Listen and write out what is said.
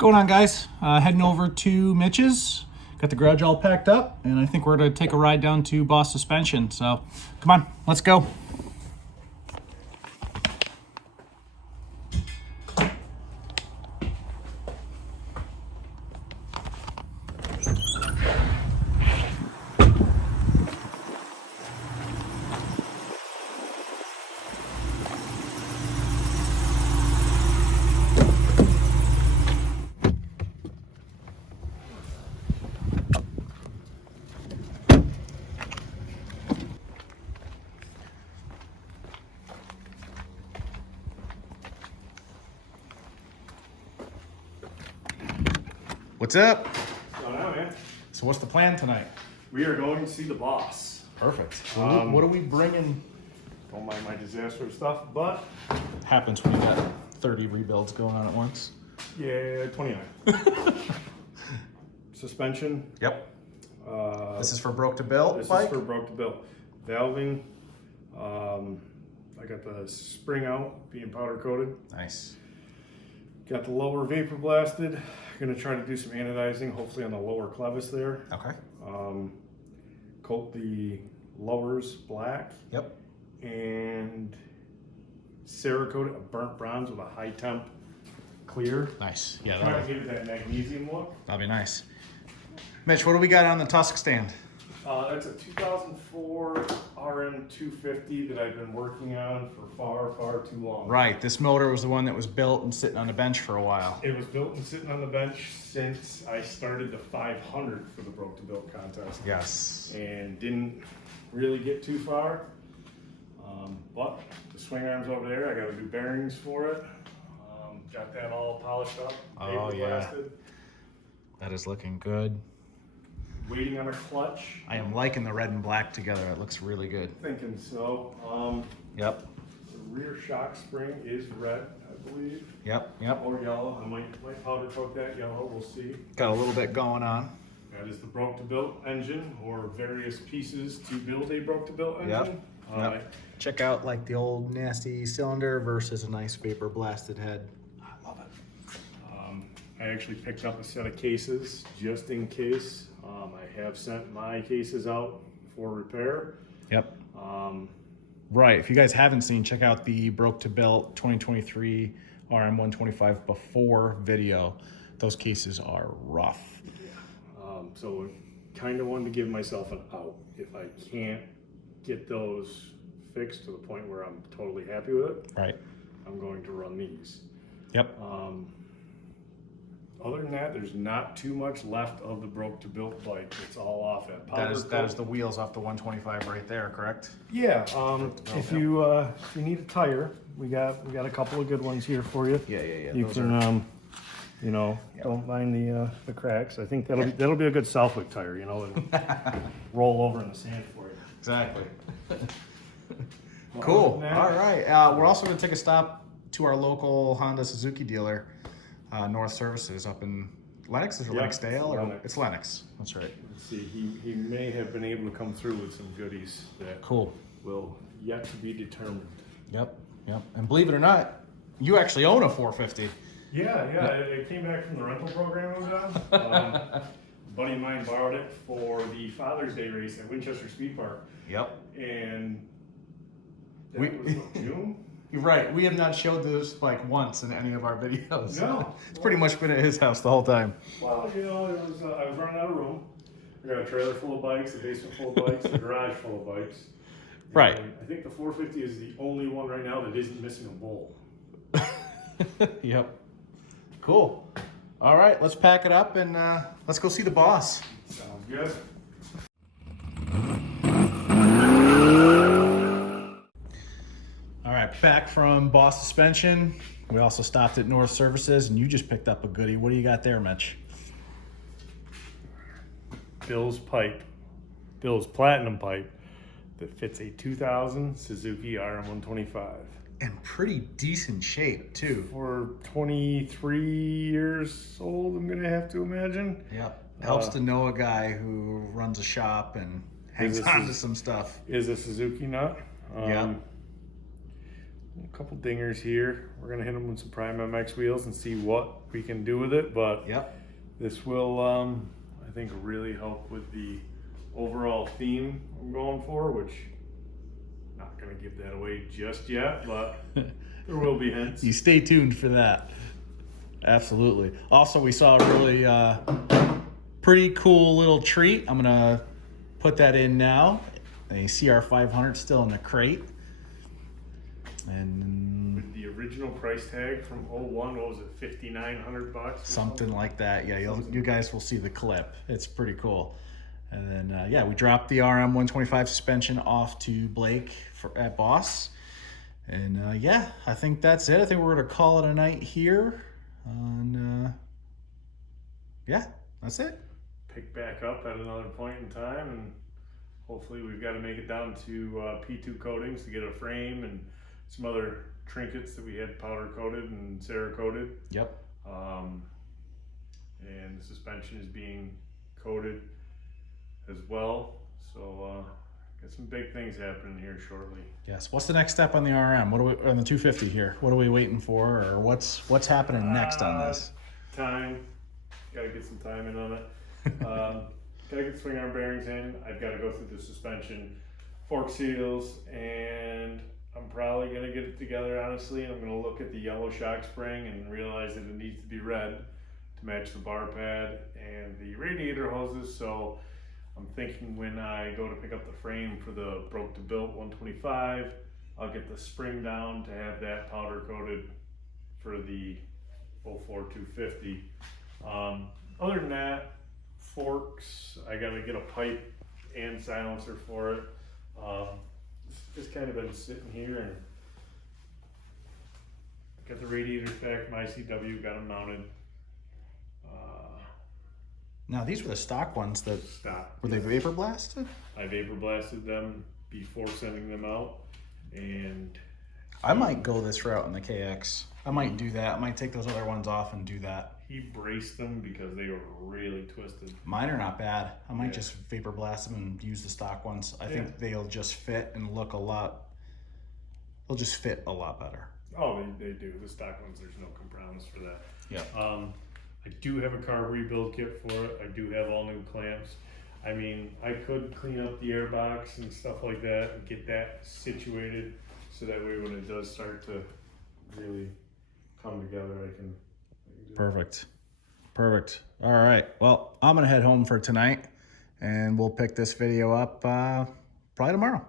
going on, guys? Heading over to Mitch's. Got the garage all packed up, and I think we're going to take a ride down to Boss Suspension. So, come on, let's go. What's up? What's going on, man? So what's the plan tonight? We are going to see the boss. Perfect. So what are we bringing? Don't mind my disaster stuff, but Happens when you got 30 rebuilds going on at once. yeah, 29. Suspension. Yep. This is for broke to build This bike? is for broke to build. Valving. I got the spring out, being powder coated. Nice. Got the lower vapor blasted. Gonna try to do some anodizing, hopefully on the lower clevis there. Okay. Coat the lowers black. Yep. And Cerakote it a burnt bronze with a high temp clear. Nice. Yeah, Trying to give it that magnesium look. that'll be nice. Mitch, what do we got on the tusk stand? That's a 2004 RM 250 that I've been working on for far too long. Right, this motor was the one that was built and sitting on the bench for a while. It was built and sitting on the bench since I started the 500 for the Broke to Build contest. Yes. And didn't really get too far. But the swing arm's over there. I got to do bearings for it. Got that all polished up. Oh, paper yeah. blasted. That is looking good. Waiting on a clutch. I am liking the red and black together. It looks really good. Thinking so. Yep. The rear shock spring is red, I believe. Yep. Yep. Or yellow. I might powder coat that yellow. We'll see. Got a little bit going on. That is the Broke to Build engine, or various pieces to build a Broke to Build engine. Yep. Check out like the old nasty cylinder versus a nice vapor blasted head. I love it. I actually picked up a set of cases just in case. I have sent my cases out for repair. Yep. Right. If you guys haven't seen, check out the Broke to Build 2023 RM125 before video. Those cases are rough. So I kind of wanted to give myself an out. If I can't get those fixed to the point where I'm totally happy with it, Right. I'm going to run these. Yep. Other than that, there's not too much left of the Broke to Build bike. It's all off at powder That is the wheels off the 125 right there, correct? Yeah. If you need a tire, we got a couple of good ones here for you. Yeah. You can don't mind the cracks. I think that'll be a good Southwick tire. And roll over in the sand for you. Exactly. Well, Cool. other than that, All right. We're also going to take a stop to our local Honda Suzuki dealer, North Services, up in Lennox. Is it Yep, Lennoxdale? Or Lennox. It's Lennox. That's right. Let's see, he may have been able to come through with some goodies that Cool. will yet to be determined. Yep. And believe it or not, you actually own a 450. Yeah. It came back from the rental program I was on. A buddy of mine borrowed it for the Father's Day race at Winchester Speed Park, Yep. and that We- was June. You're right. We have not showed this bike once in any of our videos. No. It's pretty much been at his house the whole time. Well, it was, I was running out of room. I got a trailer full of bikes, a basement full of bikes, a garage full of bikes. Right. And I think the 450 is the only one right now that isn't missing a bowl. Yep. Cool. All right, let's pack it up and let's go see the boss. Sounds good. All right, back from Boss Suspension. We also stopped at North Services, and you just picked up a goodie. What do you got there, Mitch? Bill's pipe, Bill's platinum pipe that fits a 2000 Suzuki RM125. In pretty decent shape, too. For 23 years old, I'm gonna have to imagine. Yep. Helps to know a guy who runs a shop and hangs on to some stuff. Is a Suzuki nut. Yeah. A couple dingers here. We're gonna hit them with some Prime MX wheels and see what we can do with it. But Yep. this will, I think, really help with the overall theme I'm going for, which I'm not gonna give that away just yet, but there will be hints. You stay tuned for that. Absolutely. Also, we saw a really pretty cool little treat. I'm gonna put that in now. A CR500 still in the crate. And With the original price tag from 01, what was it, 5,900 bucks? something like that. Yeah, you guys will see the clip. It's pretty cool. And then, yeah, we dropped the RM 125 suspension off to Blake at Boss. And yeah, I think that's it. I think we're going to call it a night here. And yeah, that's it. Pick back up at another point in time, and hopefully we've got to make it down to P2 coatings to get a frame and some other trinkets that we had powder coated and Cerakoted. Yep. And the suspension is being coated as well. So got some big things happening here shortly. Yes. What's the next step on the RM? What are we on the 250 here? What are we waiting for, or what's happening next on this? Time. Got to get some time in on it. Got to get the swing arm bearings in. I've got to go through the suspension, fork seals, and I'm probably going to get it together, honestly. I'm going to look at the yellow shock spring and realize that it needs to be red to match the bar pad and the radiator hoses. So I'm thinking when I go to pick up the frame for the Broke to Built 125, I'll get the spring down to have that powder coated for the 04 250. Other than that, forks, I got to get a pipe and silencer for it. It's just kind of been sitting here, and got the radiators back from ICW, got them mounted. Now, these were the stock ones that Stop. were they vapor blasted? I vapor blasted them before sending them out, and I might go this route in the KX. I might do that. I might take those other ones off and do that. he braced them because they were really twisted. Mine are not bad. I might Yeah. just vapor blast them and use the stock ones. I think they'll just fit and look a lot. They'll just fit a lot better. Oh, they do. The stock ones, there's no compromise for that. Yeah. I do have a carb rebuild kit for it. I do have all new clamps. I mean, I could clean up the airbox and stuff like that and get that situated so that way when it does start to really come together, I can do Perfect. Perfect. All right. Well, I'm going to head home for tonight and we'll pick this video up probably tomorrow.